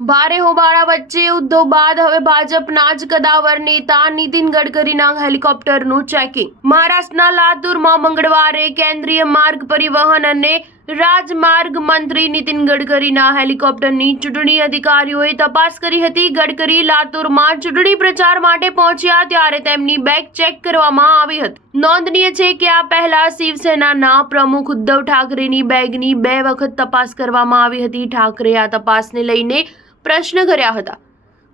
ભારે હોબાળા વચ્ચે ઉદ્ધવ બાદ હવે ભાજપના જ કદાવર નેતા નીતિન ગડકરીના હેલિકોપ્ટરનું ચેકિંગ। મહારાષ્ટ્રના લાતુરમાં મંગળવારે કેન્દ્રીય માર્ગ પરિવહન અને રાજમાર્ગ મંત્રી નીતિન ગડકરીના હેલિકોપ્ટરની ચૂંટણી અધિકારીઓએ તપાસ કરી હતી। ગડકરી લાતુરમાં ચૂંટણી પ્રચાર માટે પહોંચ્યા ત્યારે તેમની બેગ ચેક કરવામાં આવી હતી। નોંધનીય છે કે આ પહેલા શિવસેનાના પ્રમુખ ઉદ્ધવ ઠાકરેની બેગની 2 વખત તપાસ કરવામાં આવી હતી। ઠાકરે આ તપાસને લઈને પ્રશ્ન કર્યા હતા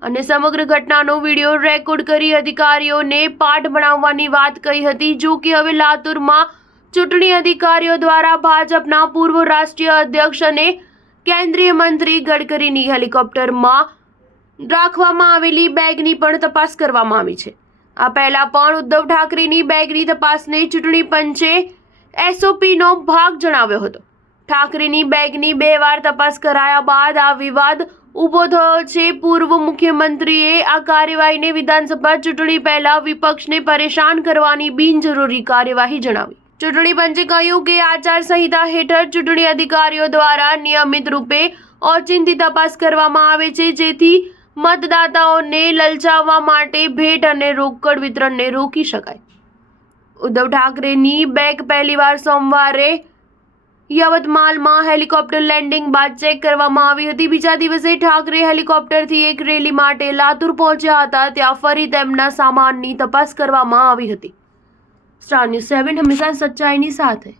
અને સમગ્ર ઘટનાનો વિડીયો રેકોર્ડ કરી અધિકારીઓને પાઠ ભણાવવાની વાત કહી હતી। જો કે હવે લાતુરમાં ચૂંટણી અધિકારીઓ દ્વારા ભાજપના પૂર્વ રાષ્ટ્રીય અધ્યક્ષ અને કેન્દ્રીય મંત્રી ગડકરીની હેલિકોપ્ટરમાં રાખવામાં આવેલી બેગની પણ તપાસ કરવામાં આવી છે। આ પહેલા પણ ઉદ્ધવ ઠાકરેની બેગની તપાસને ચૂંટણી પંચે એસઓપીનો ભાગ જણાવ્યો હતો। ઠાકરેની બેગની 2 વાર તપાસ કરાયા બાદ આ વિવાદ ઊભો થયો છે। પૂર્વ મુખ્યમંત્રીએ આ કાર્યવાહીને વિધાનસભા ચૂંટણી પહેલા વિપક્ષને પરેશાન કરવાની બિનજરૂરી કાર્યવાહી જણાવી। ચૂંટણી પંચે કહ્યું કે આચારસંહિતા હેઠળ ચૂંટણી અધિકારીઓ દ્વારા નિયમિત રૂપે ઓચિંતી તપાસ કરવામાં આવે છે, જેથી મતદાતાઓને લલચાવવા માટે ભેટ અને રોકડ વિતરણને રોકી શકાય। ઉદ્ધવ ઠાકરેની બેગ પહેલીવાર સોમવારે યવતમાલમાં હેલિકોપ્ટર લેન્ડિંગ બાદ ચેક કરવામાં આવી હતી। બીજા દિવસે ઠાકરે હેલિકોપ્ટરથી એક રેલી માટે લાતુર પહોંચ્યા હતા। ત્યાં ફરી તેમના સામાનની તપાસ કરવામાં આવી હતી। સ્ટાર ન્યૂઝ 7 હંમેશા સચ્ચાઈની સાથે।